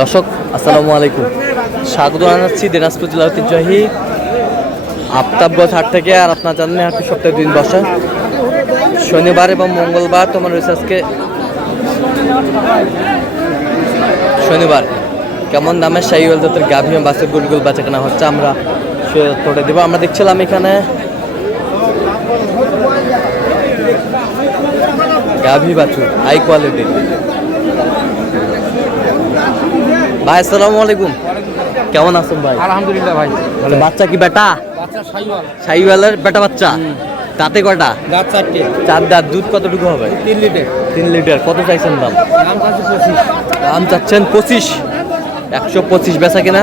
দর্শক আসসালামু আলাইকুম, স্বাগত জানাচ্ছি দিনাজপুর জেলার ঐতিহ্যবাহী আফতাবগঞ্জ হাট থেকে। আর আপনার জানেন হাটটি সপ্তাহে 2 দিন বসে, শনিবার এবং মঙ্গলবার। তোমার রয়েছে আজকে শনিবার। কেমন দামের শাহিওয়াল জাতের গাভী এবং বাছুর গরুগুলো বেচা কেনা হচ্ছে আমরা করে দেবো। আমরা দেখছিলাম এখানে গাভী বাছুর হাই কোয়ালিটির। ভাই আসসালামু আলাইকুম, কেমন আছেন ভাই? আলহামদুলিল্লাহ ভাই। বাচ্চা কি বেটা? বাচ্চা শাহিওয়াল। শাহিওয়ালের বেটা বাচ্চা। তাতে কয়টা? দাঁত 4টে। 4 দাঁত। দুধ কতটুকু হবে? 3 লিটার। 3 লিটার। কত চাইছেন দাম? দাম চাচ্ছি 25। দাম চাচ্ছেন 25। 125 বেচা কিনা?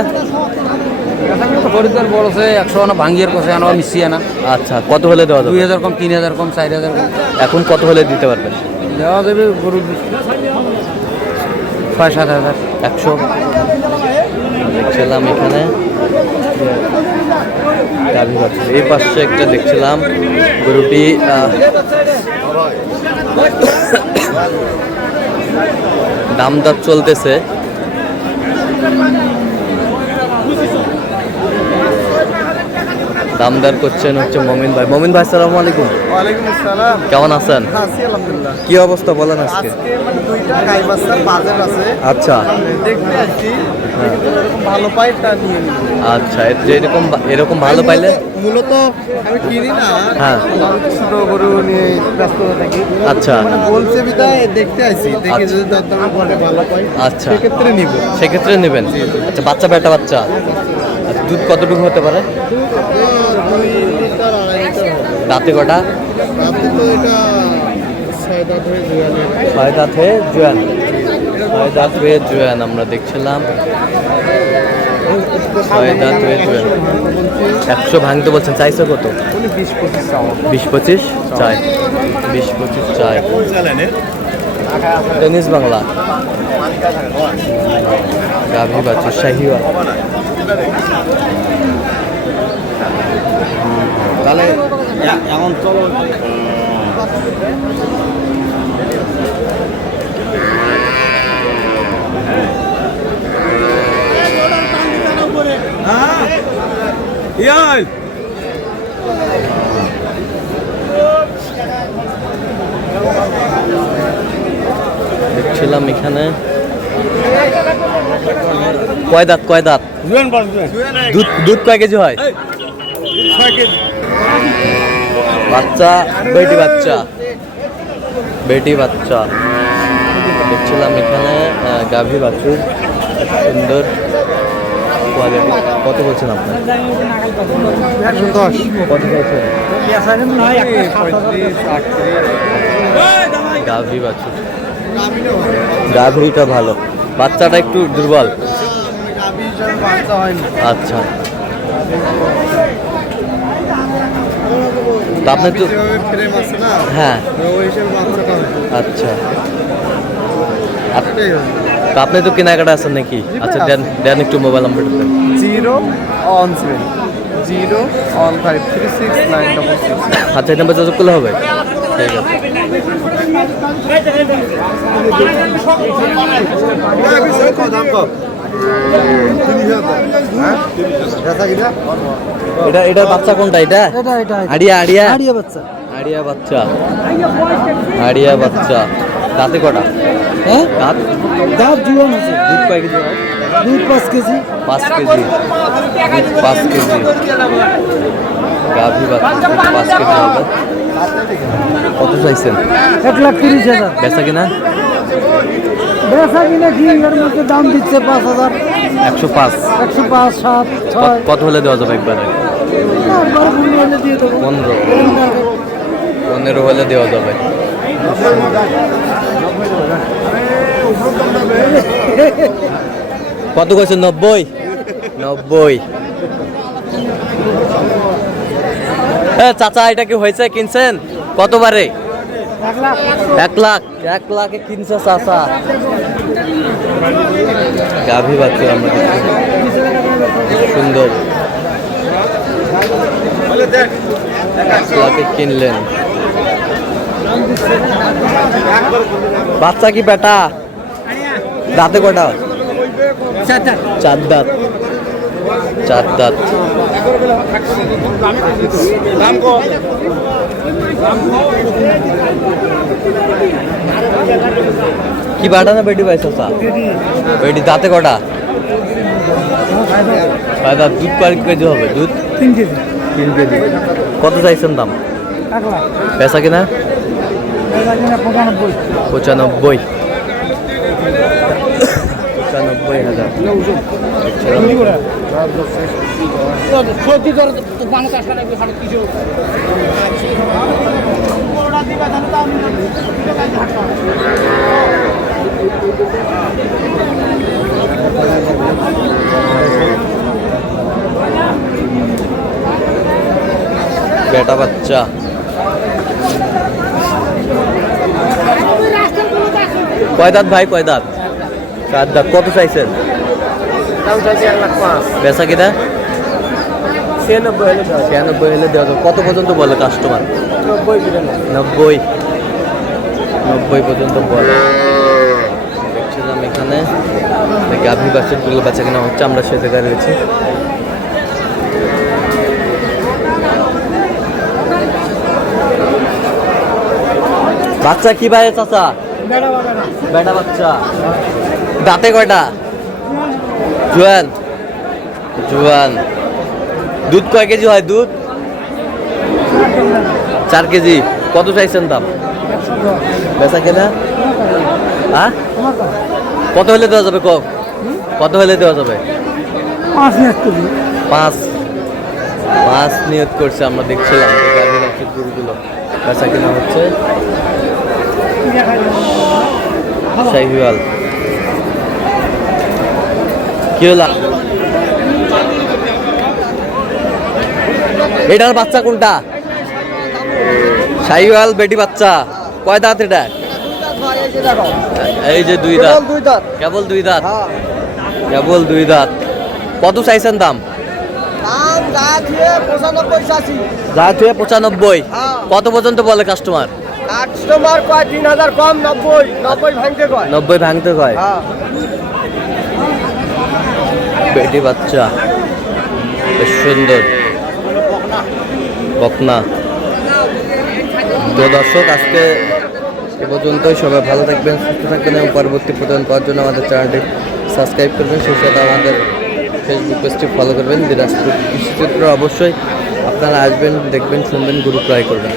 খরিদ্দার বড় আছে 100 আনা ভাঙ্গিয়ার কষে আনা মিশিয়ে আনা। আচ্ছা, কত হলে দেওয়া যাবে? 2000 কম, 3000 কম, 4000 কম। এখন কত হলে দিতে পারবেন? দেওয়া যাবে গরু 6-7 হাজার। 100 দেখছিলাম এখানে গাভী বাছুর। এই পাশে একটা দেখছিলাম গরুটি দাম দর চলতেছে। দামদার করছেন হচ্ছে মমিন ভাই। মমিন ভাই আসসালামু আলাইকুম। ওয়ালাইকুম আসসালাম। কেমন আছেন? আছি আলহামদুলিল্লাহ। কি অবস্থা বলেন আজকে? আজকে মানে 2টা গাই বাচ্চার বাজেট আছে। আচ্ছা দেখতে আসছি, এরকম ভালো পাই তা নিয়ে নিব। আচ্ছা, এরকম ভালো পাইলে মূলত আমি কিনি না, হ্যাঁ। আমি ছোট গরু নিয়ে ব্যস্ত থাকি। আচ্ছা মানে বলছে বিদায় দেখতে আসছি, দেখে যদি দরদামে পরে ভালো পাই আচ্ছা, সেক্ষেত্রে নিব। সেক্ষেত্রে নেবেন। আচ্ছা, বাচ্চা বেটা বাচ্চা। আচ্ছা, দুধ কতটুকু হতে পারে? 2 লিটার 2.5 লিটার হবে। দাঁতে কটা? রাতে তো এটা 6 দাঁত হয়ে জুয়ানের। 6 দাঁত হয়ে জোয়ান। 6 দাঁত হয়ে জোয়ান আমরা দেখছিলাম। 6 দাঁত হয়ে জোয়ান। 100 ভাঙতে বলছেন, চাইছে কত? উনি 20-25 চাও। 20-25 চাই। 20-25 চাই। টেনিস বাংলা গাভী বাছুর শাহিওয়াল। তাহলে এখন চলো দেখছিলাম এখানে কয় দাঁত দুধ কয় কেজি হয়? বাচ্চা বেটি বাচ্চা দেখছিলাম এখানে গাভী বাছুর সুন্দর কোয়ালিটি। কত বলছেন আপনার? 110। কত বলছেন? গাভী বাছুর। গাভীটা ভালো, বাচ্চাটা একটু দুর্বল। আচ্ছা, তো আপনি তো হ্যাঁ আচ্ছা, তো আপনি তো কেনাকাটা আছেন নাকি? আচ্ছা, দেন একটু মোবাইল নাম্বার দেন। 01701536966। আচ্ছা, এই নাম্বার যোগাযোগ করলে হবে? ঠিক আছে। এটা বাচ্চা কোনটা? এটা আড়িয়া বাচ্চা। দাঁতে কটা? হ্যাঁ, দাঁত জুয়ান আছে। দুধ কয় কেজি হয়? দুধ 5 কেজি। 5 কেজি। 5 কেজি গাভী বাচ্চা 5 কেজি হবে। কত চাইছেন? 1,30,000। বেচা কিনা? কি এর মধ্যে দাম দিচ্ছে 5,000। 105। 105, 7, 6। কত হলে দেওয়া যাবে একবারে? 15 হলে দেওয়া যাবে। কত কইছেন? 90। চাচা, এটা কি হয়েছে? কিনছেন কতবারে? 1 লাখে কিনছে চাচা গাভী বাচ্চা। আমরা সুন্দর কিনলেন। বাচ্চা কি বেটা? দাঁতে কটা? চার দাঁত। চার দাঁত। কি বাটা না বেটি পাইছো চা? বেটি দাঁতে কটা? 6 দাঁত। দুধ কয় কেজি হবে? দুধ 3 কেজি। 3 কেজি। কত চাইছেন দাম? 1 লাখ। পেশা কিনা? 95। 95। 95,000। বেটা বাচ্চা। কয় দাঁত ভাই? কয় দাঁত? 4 দাঁত। কত চাইছেন? বেচা কিনা? 96 হলে দেওয়া যাবে। কত পর্যন্ত বলে কাস্টমার? 90 পর্যন্ত বলে। দেখছিলাম এখানে গাভী বাছুরগুলো বেচা কেনা হচ্ছে, আমরা সে জায়গায় রয়েছি। বাচ্চা কি ভাই চাচা? বেটা বাচ্চা। দাঁতে কয়টা? জোয়ান। জোয়ান। দুধ কয় কেজি হয়? দুধ 4 কেজি। কত চাইছেন দাম? বেচা কেনা? হ্যাঁ, কত হলে দেওয়া যাবে? কত হলে দেওয়া যাবে? 5 নিয়ত করছে। আমরা দেখছিলাম গরুগুলো বেচা কেনা হচ্ছে। শাহিওয়াল কি হলো? এটার বাচ্চা কোনটা? শাহিওয়াল বেটি বাচ্চা। কয় দাঁত এটা? এই যে 2 দাঁত। কেবল 2 দাঁত। কেবল 2 দাঁত। কত চাইছেন দাম? যা থুয়ে 95। কত পর্যন্ত বলে কাস্টমার? কাস্টমার কয় 3000 কম 90 ভাঙতে কয়। 90 ভাঙতে কয়। বেটি বাচ্চা বেশ সুন্দর। বকনা। তো দর্শক, আজকে এ পর্যন্তই। সবাই ভালো থাকবেন, সুস্থ থাকবেন এবং পরবর্তী প্রতিবেদন পাওয়ার জন্য আমাদের চ্যানেলটি সাবস্ক্রাইব করবেন। সেই সাথে আমাদের ফেসবুক পেজটি ফলো করবেন। দিনাজপুর কৃষিচিত্র অবশ্যই আপনারা আসবেন, দেখবেন, শুনবেন, গরু ক্রয় করবেন।